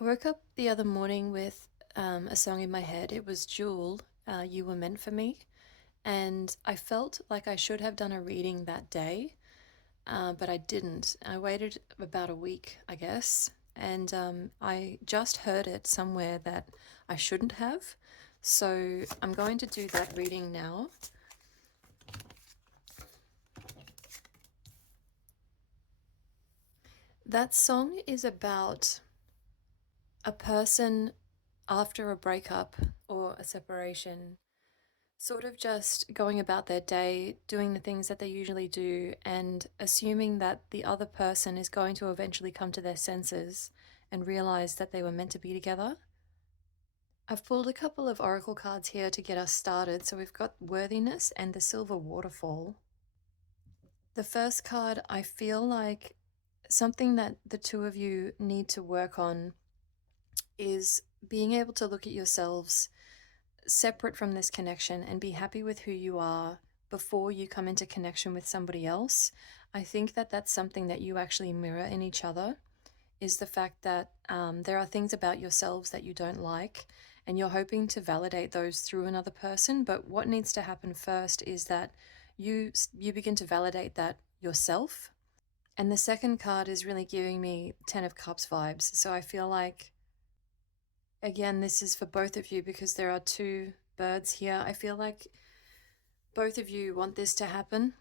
I woke up the other morning with a song in my head. It was Jewel, You Were Meant for Me. And I felt like I should have done a reading that day, but I didn't. I waited about a week, I guess. And I just heard it somewhere that I shouldn't have. So I'm going to do that reading now. That song is about a person after a breakup or a separation, sort of just going about their day, doing the things that they usually do, and assuming that the other person is going to eventually come to their senses and realize that they were meant to be together. I've pulled a couple of oracle cards here to get us started. So we've got Worthiness and the Silver Waterfall. The first card, I feel like something that the two of you need to work on is being able to look at yourselves separate from this connection and be happy with who you are before you come into connection with somebody else. I think that that's something that you actually mirror in each other, is the fact that there are things about yourselves that you don't like, and you're hoping to validate those through another person. But what needs to happen first is that you begin to validate that yourself. And the second card is really giving me Ten of Cups vibes. So I feel like, again, this is for both of you because there are two birds here. I feel like both of you want this to happen,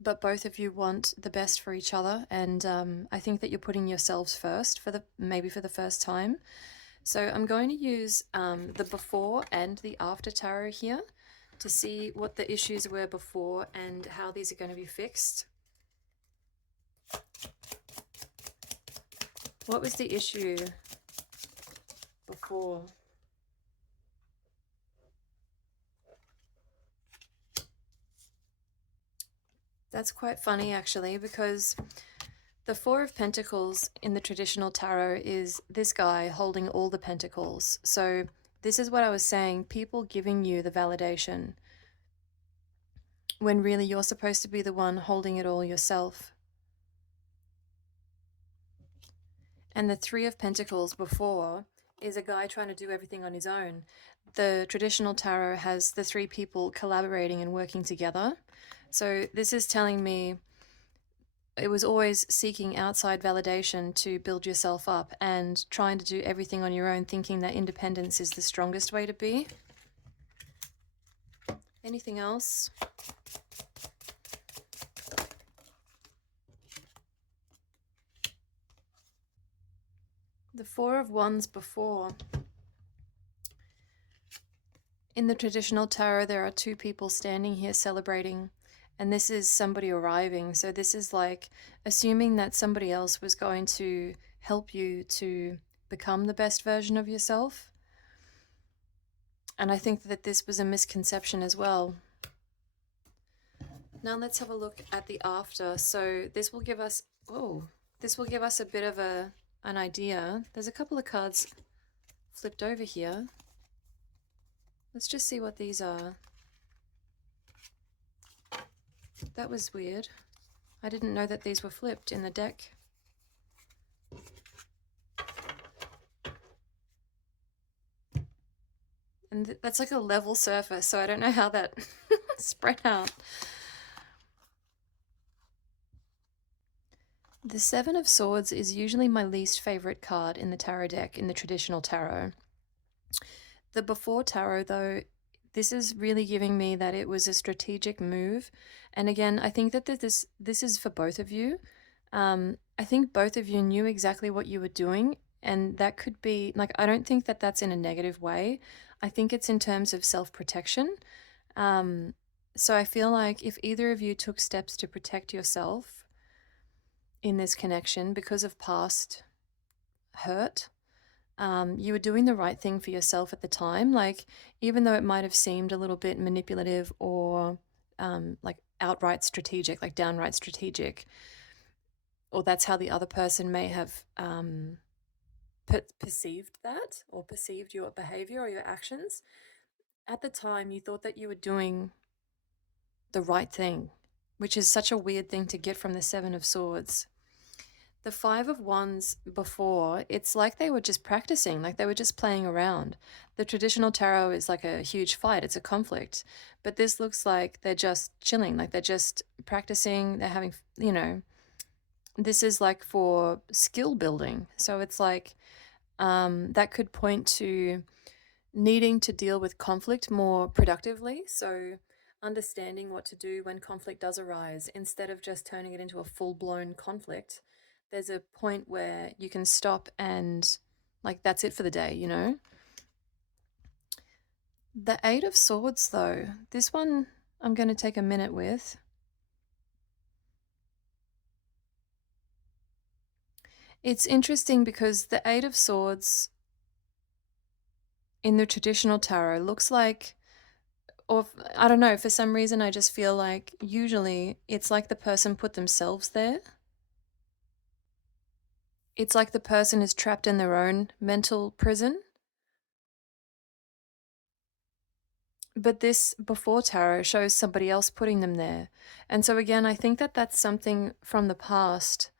but both of you want the best for each other. And I think that you're putting yourselves first for maybe for the first time. So I'm going to use the before and the after tarot here to see what the issues were before and how these are going to be fixed. What was the issue before? That's quite funny, actually, because the Four of Pentacles in the traditional tarot is this guy holding all the pentacles. So this is what I was saying, people giving you the validation when really you're supposed to be the one holding it all yourself. And the Three of Pentacles before is a guy trying to do everything on his own. The traditional tarot has the three people collaborating and working together. So this is telling me it was always seeking outside validation to build yourself up and trying to do everything on your own, thinking that independence is the strongest way to be. Anything else? The Four of Wands before. In the traditional tarot, there are two people standing here celebrating, and this is somebody arriving. So this is like assuming that somebody else was going to help you to become the best version of yourself. And I think that this was a misconception as well. Now let's have a look at the after. So this will give us, this will give us a bit of an idea. There's a couple of cards flipped over here. Let's just see what these are. That was weird. I didn't know that these were flipped in the deck. And that's like a level surface, so I don't know how that spread out. The Seven of Swords is usually my least favorite card in the tarot deck, in the traditional tarot. The Before tarot, though, this is really giving me that it was a strategic move. And again, I think that this is for both of you. I think both of you knew exactly what you were doing, and that could be, like, I don't think that that's in a negative way. I think it's in terms of self-protection. So I feel like if either of you took steps to protect yourself in this connection because of past hurt, you were doing the right thing for yourself at the time. Like, even though it might have seemed a little bit manipulative or like outright strategic, like downright strategic, or that's how the other person may have perceived that or perceived your behavior or your actions, at the time you thought that you were doing the right thing, which is such a weird thing to get from the Seven of Swords. The Five of Wands before, it's like they were just practicing, like they were just playing around. The traditional tarot is like a huge fight, it's a conflict. But this looks like they're just chilling, like they're just practicing, they're having, this is like for skill building. So it's like that could point to needing to deal with conflict more productively. So understanding what to do when conflict does arise instead of just turning it into a full-blown conflict. There's a point where you can stop and like that's it for the day, you know? The Eight of Swords though, this one I'm going to take a minute with. It's interesting because the Eight of Swords in the traditional tarot looks like, or I don't know, for some reason I just feel like usually it's like the person put themselves there. It's like the person is trapped in their own mental prison. But this before tarot shows somebody else putting them there. And so again, I think that that's something from the past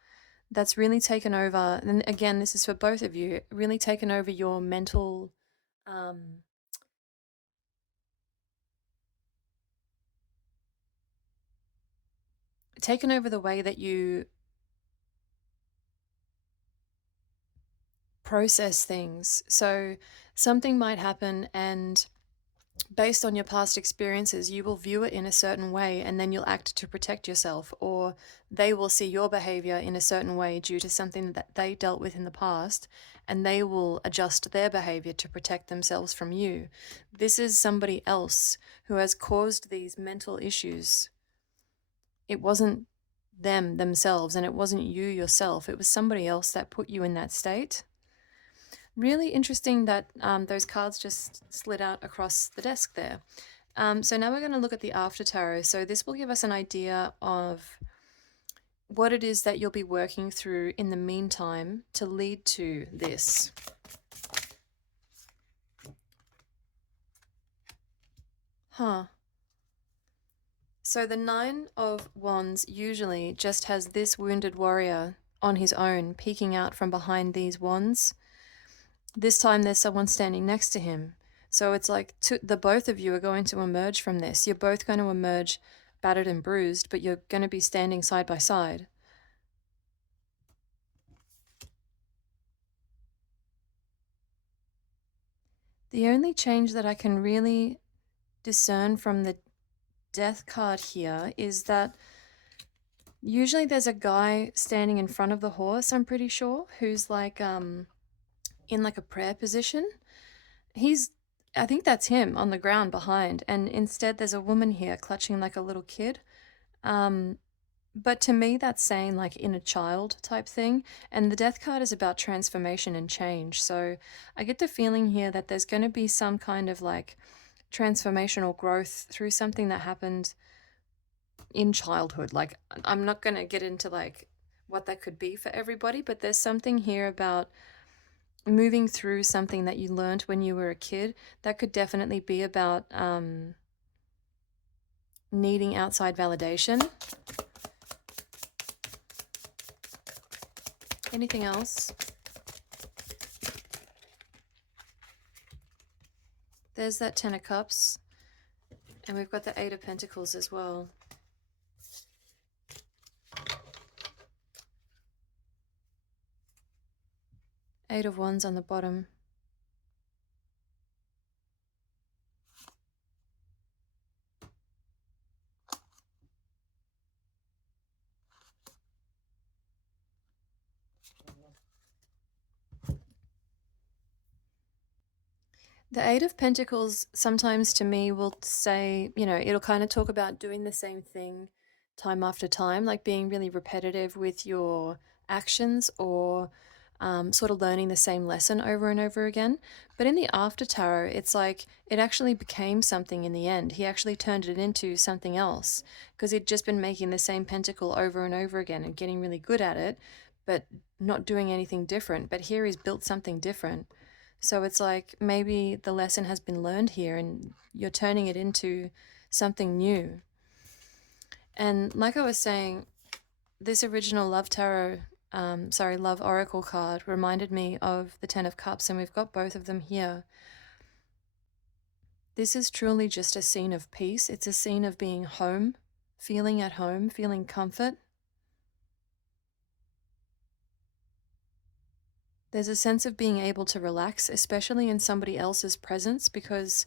that's really taken over. And again, this is for both of you, really taken over your mental taken over the way that you process things. So something might happen and based on your past experiences, you will view it in a certain way and then you'll act to protect yourself, or they will see your behavior in a certain way due to something that they dealt with in the past and they will adjust their behavior to protect themselves from you. This is somebody else who has caused these mental issues. It wasn't them themselves and it wasn't you yourself. It was somebody else that put you in that state. Really interesting that those cards just slid out across the desk there. So now we're going to look at the after tarot. So this will give us an idea of what it is that you'll be working through in the meantime to lead to this. So the Nine of Wands usually just has this wounded warrior on his own, peeking out from behind these wands. This time there's someone standing next to him. So it's like the both of you are going to emerge from this. You're both going to emerge battered and bruised, but you're going to be standing side by side. The only change that I can really discern from the Death card here is that usually there's a guy standing in front of the horse, I'm pretty sure, who's like in like a prayer position. I think that's him on the ground behind, and instead there's a woman here clutching like a little kid. But to me that's saying like inner child type thing, and the Death card is about transformation and change. So I get the feeling here that there's going to be some kind of like transformational growth through something that happened in childhood. Like I'm not going to get into like what that could be for everybody, but there's something here about moving through something that you learned when you were a kid that could definitely be about needing outside validation. Anything else? There's that Ten of Cups, and we've got the Eight of Pentacles as well. Eight of Wands on the bottom. The Eight of Pentacles sometimes to me will say, you know, it'll kind of talk about doing the same thing time after time, like being really repetitive with your actions or sort of learning the same lesson over and over again. But in the After Tarot, it's like it actually became something in the end. He actually turned it into something else because he'd just been making the same pentacle over and over again and getting really good at it, but not doing anything different. But here he's built something different. So it's like maybe the lesson has been learned here and you're turning it into something new. And like I was saying, this original Love Tarot Love Oracle card reminded me of the Ten of Cups, and we've got both of them here. This is truly just a scene of peace. It's a scene of being home, feeling at home, feeling comfort. There's a sense of being able to relax, especially in somebody else's presence, because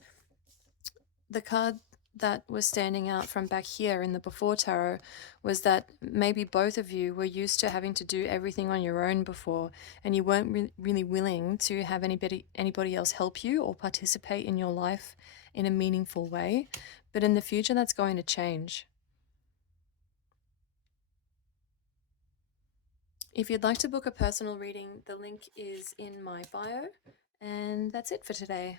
the card that was standing out from back here in the before tarot was that maybe both of you were used to having to do everything on your own before, and you weren't really willing to have anybody else help you or participate in your life in a meaningful way. But in the future, that's going to change. If you'd like to book a personal reading, the link is in my bio, and that's it for today.